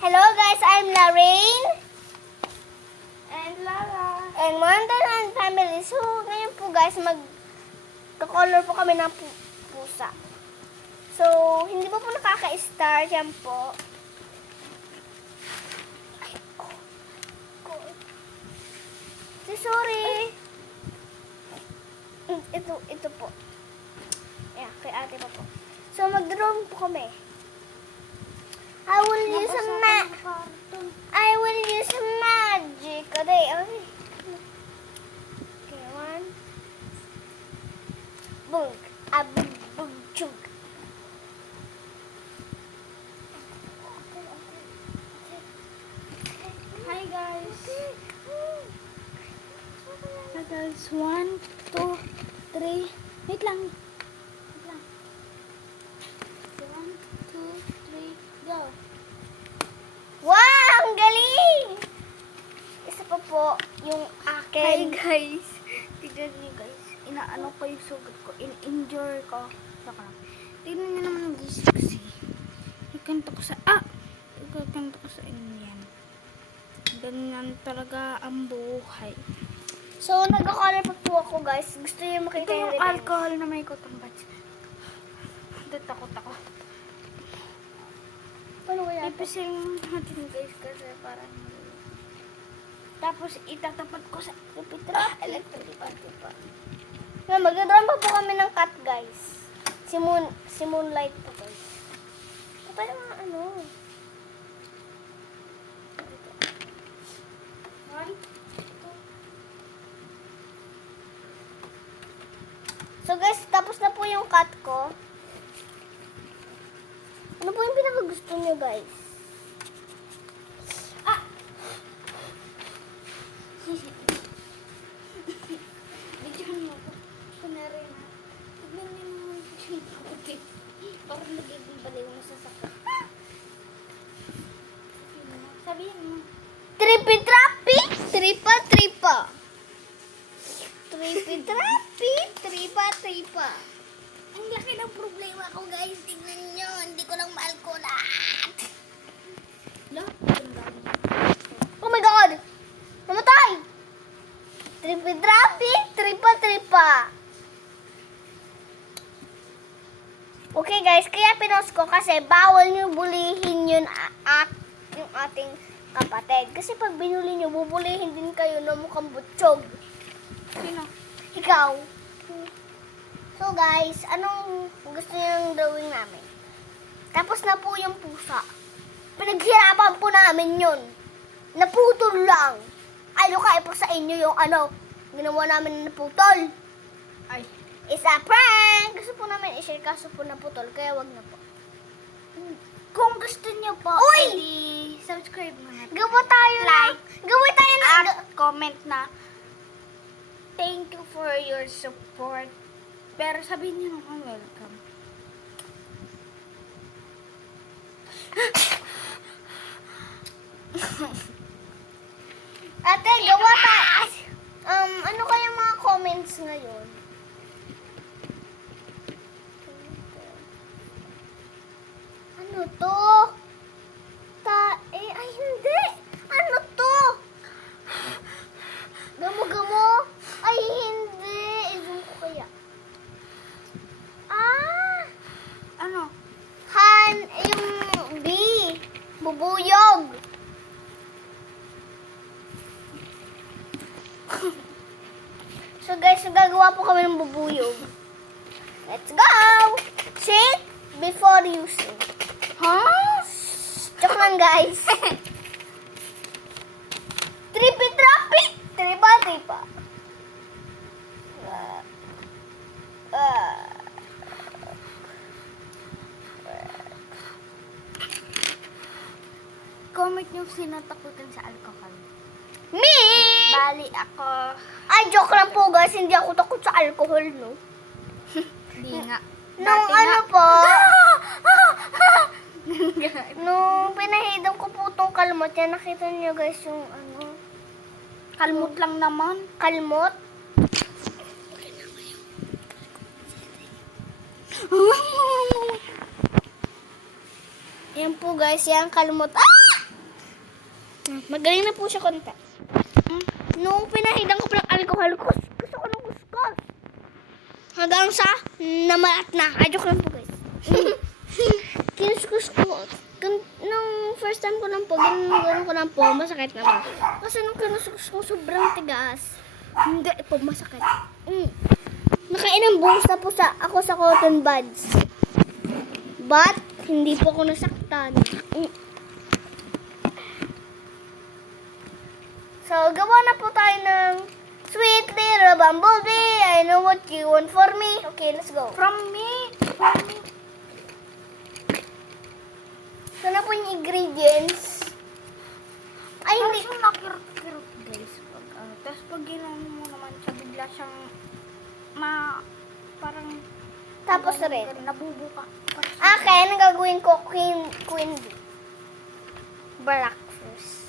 Hello guys, I'm Lorraine. And Lara. And Wonder and Family. So, ngayon po guys, mag-color po kami ng pusa. So, hindi pa po nakaka-start. Yan po. Ay, sorry. Ito po. Ayan, kay ate pa po. So, mag-drawing po kami. I will use magic. Okay. Okay, one. Boom. A big boom chug. Hi guys. Hi guys. 1, 2, 3. Wait lang. 1, 2, 3, go. Wow! Ang galing! Isa pa po, yung Hi akin. guys. Tignan niyo guys. Inaano ko yung sugat ko. In-injure ko. Saka. Tignan niyo naman guys kasi. Ikanto ko sa... Ikanto ko sa inyo yan. Ganyan talaga ang buhay. So, nag-color pa po ako, guys. Gusto niyo makita Ito yung ribbon? alcohol na may kutambats. Takot ako. Paano kaya? Ipisin natin guys kasi parang... Tapos itatapat ko sa electric pa. Mag-drum pa po kami ng cat, guys. Si Moonlight po, guys. Ito pa yung ano. So, guys, tapos na po yung cat ko. Ano po yung pinakagusto niyo, guys? Bigyan mo ko. Kunwari na. Tignan niyo naman yung puti. Parang nagiging baliw na sa sakit. Sabihin mo. Tripi-trapi, tripa-tripa. Tripi-trapi, tripa-tripa. Ang laki ng problema ko guys. Tignan niyo. Hindi ko lang mahal ko lahat. Oh my God! Namatay! Tripi-trapi, tripa-tripa. Okay guys, kaya pinost ko kasi bawal nyo bulihin yun yung ating kapatid. Kasi pag binuli nyo, bubulihin din kayo na mukhang butchog. Sino? Ikaw. So guys, anong gusto nyo ng drawing namin? Tapos na po yung pusa. Pinaghirapan po namin yun. Naputol lang. Ano kaya po sa inyo yung ginawa namin na naputol? Ay. It's a prank! Gusto po namin i-share kaso po naputol, kaya wag na po. Kung gusto niyo po, Uy! subscribe mo na. Gawa tayo gawa tayo na. At comment na thank you for your support. Pero sabihin niyo naman welcome. Ate, gawa tayo. Ano kaya mga comments ngayon? Ano to? Ay hindi. Ano to? Gamo-gamo? Ay hindi. I-zoom ko kaya. Ano? Yung B. Bubuyog. So guys, gagawa po kami ng bubuyog. Let's go! Shake before using. Huh? Joke lang guys. Tripi-trapi! Tripa-tripa. Comment niyo sino takutin sa alcohol. Me! Bali ako. Ay, joke lang po guys. Hindi ako takot sa alcohol, no? Di nga. Nung Dati ano nga. po, nung pinahidang ko po itong kalmot, yan nakita niyo guys yung Kalmot lang naman. kalmot. Yan po guys, yan kalmot. Ah! Magaling na po siya konti. Nung pinahidan ko pa ng alcohol, gusto ko ng kuskus. Hanggang sa namalat na. Joke lang po guys. Kinuskus ko. Nung first time ko lang po, ganun ko lang po, masakit naman. Kasi nung kinuskus ko, sobrang tigas. Hindi po masakit. Nakailang buhos na po ako sa cotton buds. But, hindi po ako nasaktan. So, gawa na po tayo ng sweet little bumblebee. I know what you want for me. Okay, let's go. From me. Ito na po yung ingredients. Ay, hindi. Kaso nakirot-kirot guys. Tapos pag ginano mo naman siya, bigla siyang parang Tapos red. nabubuka. Okay, anong gagawin ko? Queen bee. Black first.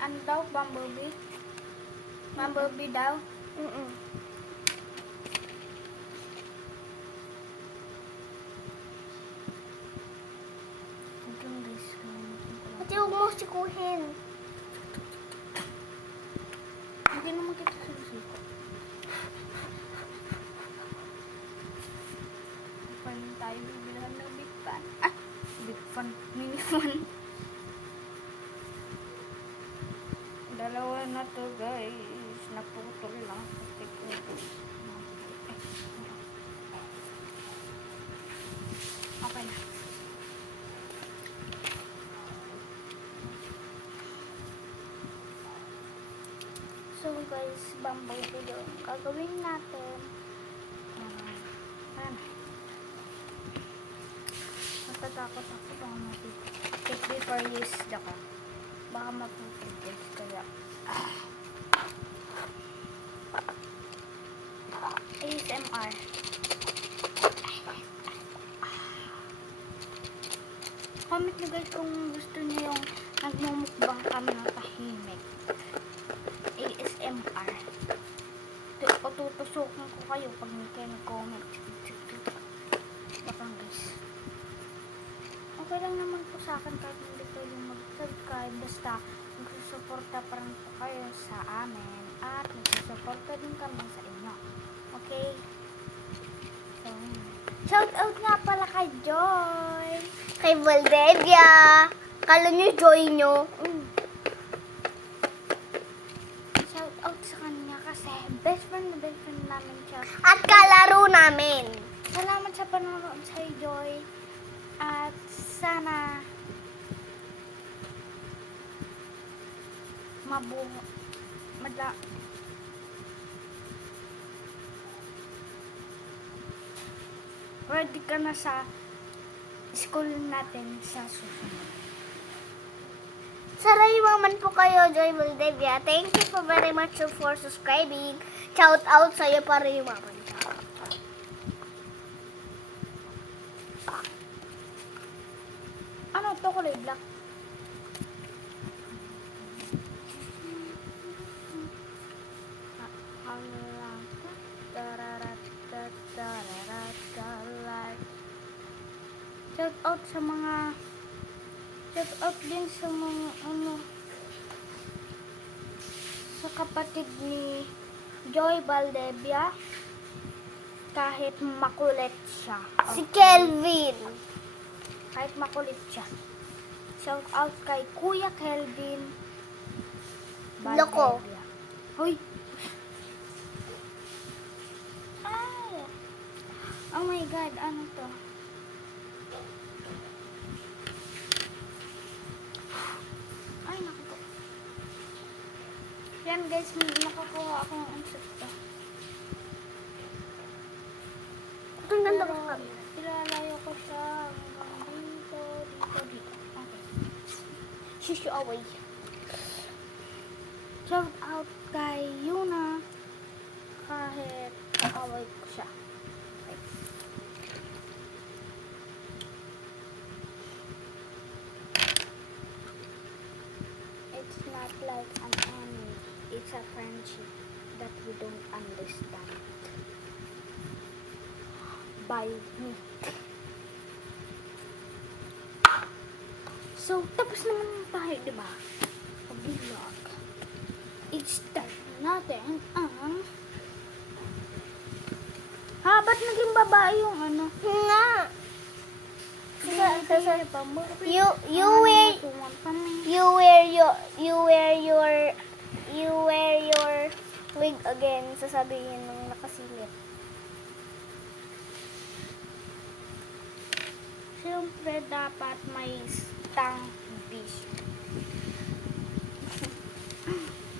Ano daw? Bumblebee? Bumblebee daw? Hanggang guys. Pati huwag mo sikuhin. Hindi naman kita susuko. Pan tayo bibilang ng big fan. Big fan. Mini fan. Dalawa na to guys. Naputol lang. Kasi okay na. So guys, bumblebee doon. Gagawin natin. Natatakot ako baka mapipit. Take before use ka. Baka mapipit guys. Kaya ASMR. Comment nyo guys kung gusto nyo yung nagmumukbang kami ng tahimik. ASMR. Patutusukan ko kayo pag may kayo nag-comment. Bakang guys. Okay lang naman po sa akin kahit hindi kayo mag-subscribe. Basta magsusuporta pa rin po kayo sa amin. At magsusuporta din kami sa inyo. Okay? So, shout out nga pala kay Joy. Kay Valdevia. Kala nyo Joy nyo. Shout out sa kanya kasi best friend namin siya. At kalaro namin. Salamat sa panonood sa Joy. At sana ready ka na sa school natin sa susunod. Saraywa man po kayo, Joy Valdevia. Thank you for very much for subscribing. Shout out sa iyo para yumaman. Ano to, kulay black? Shout out sa mga shout out din sa mga sa kapatid ni Joy Valdevia kahit makulit siya. Si Kelvin. Kahit makulit siya. Shout out kay Kuya Kelvin Loko. Valdevia. Hoy! Ay! Oh my God, ano to? Ay, naku po. Yan guys, nakakuha ako ng insekto. Ang ganda Pero, ko kami. ilalayo ko siya hanggang dito. Okay. Shush you away. Shout out kay Yuna kahit away ko siya. Okay. It's not like an enemy. It's a friendship that we don't understand. By me. So, tapos naman tayo, di ba? Pag-vlog. I-start natin ang... Ha, ba't naging babae yung ano? Nga. You wear your wig again, sasabihin ng nakasilip. Siyempre, dapat may stang bis.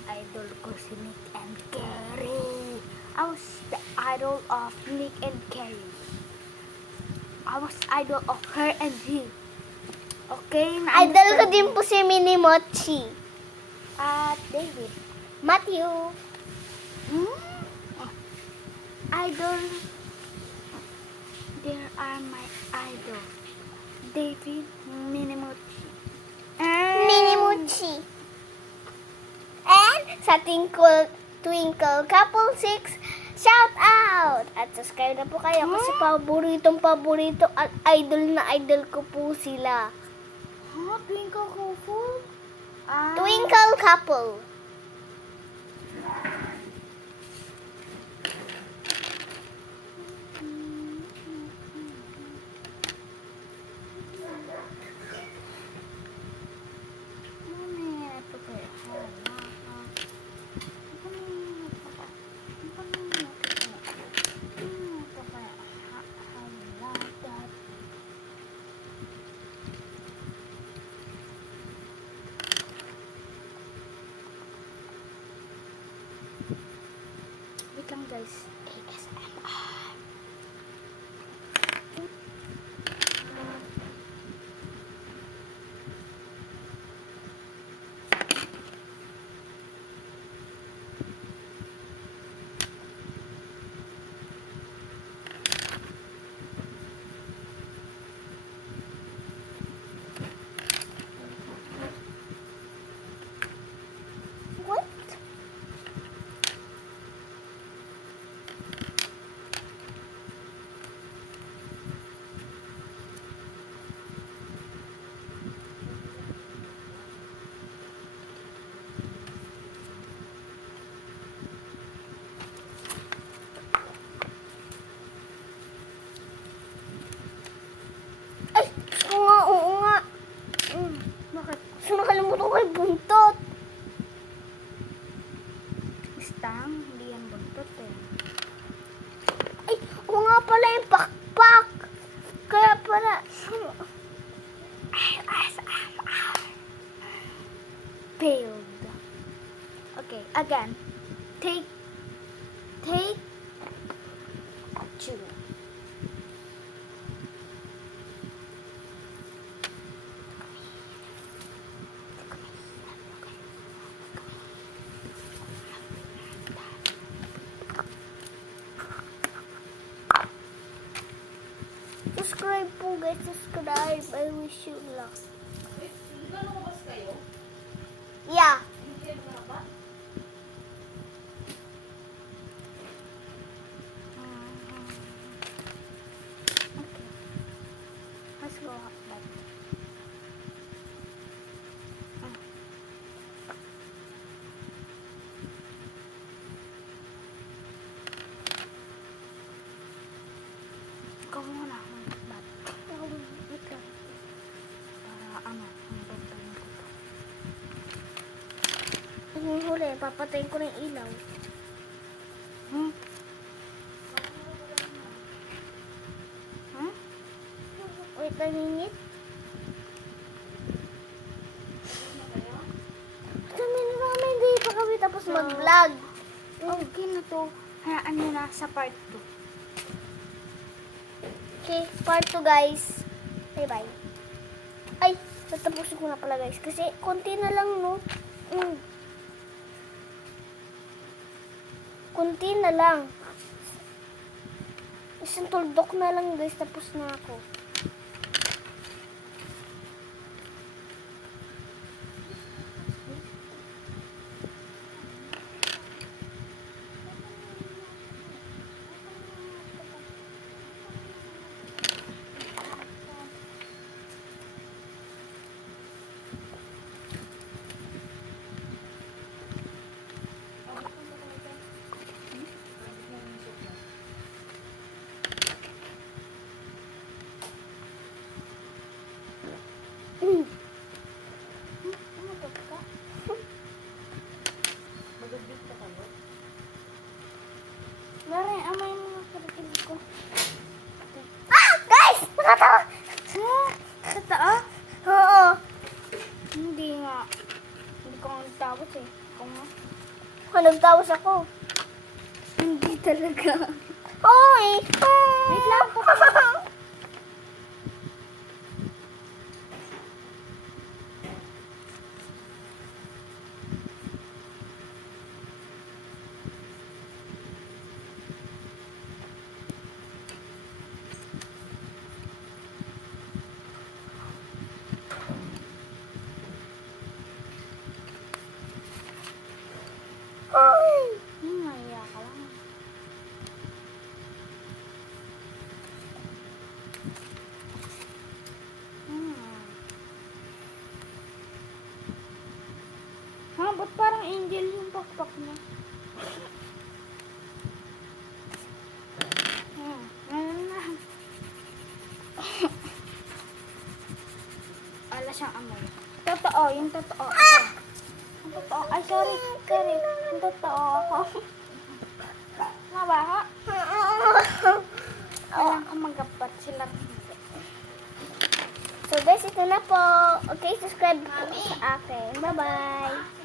Idol ko si Nick and Carrie. I was the idol of Nick and Carrie. I was idol of her and him. Okay? Idol ko din po si Mini Mochi. At David. Matthew. Hmm? Idol. There are my idol. David Minimochi. Mini Mochi. And sa Twinkle Couple 6, shout out! At subscribe na po kayo kasi paborito at idol na idol ko po sila. Ha? Twinkle Couple? Twinkle Couple. Wait lang guys. ASMR. What? Ay! Oo nga. Bakit? So nakalimutan ko yung buntot. Stang? Hindi yan buntot eh. Ay! Oo nga pala yung pakpak. Kaya pala. ASMR. Failed. Okay, again. Take two. Subscribe po guys, subscribe. I wish you luck. Yeah. Okay. Let's go back. Ikaw muna. Ba't? Wait lang. Para ano, ang bantayan ko to. Yung huli, papatayin ko ng ilaw. Hmm? Huh? Wait a minute. Kami na namin, hindi pa kami tapos mag-vlog. Okay na to. Hayaan nyo na sa part 2. Okay, part 2 guys. Bye-bye. Ay, tatapusin ko na pala guys. Kasi konti na lang, no? Konti na lang. Isang tuldok na lang guys. Tapos na ako. kasi. Kung Nagtawas ako. hindi talaga. Oy! Wait lang po. Maya ka lang. Ha, ba't parang angel yung pakpak niya? Ano na? Ala siyang amoy. Totoo, yung totoo. Yung totoo. Ay, sorry. Sorry. Yung totoo ako. Mabaho. Kailangan ko magapat sila. So guys, ito na po. Okay, subscribe po sa akin. Bye-bye.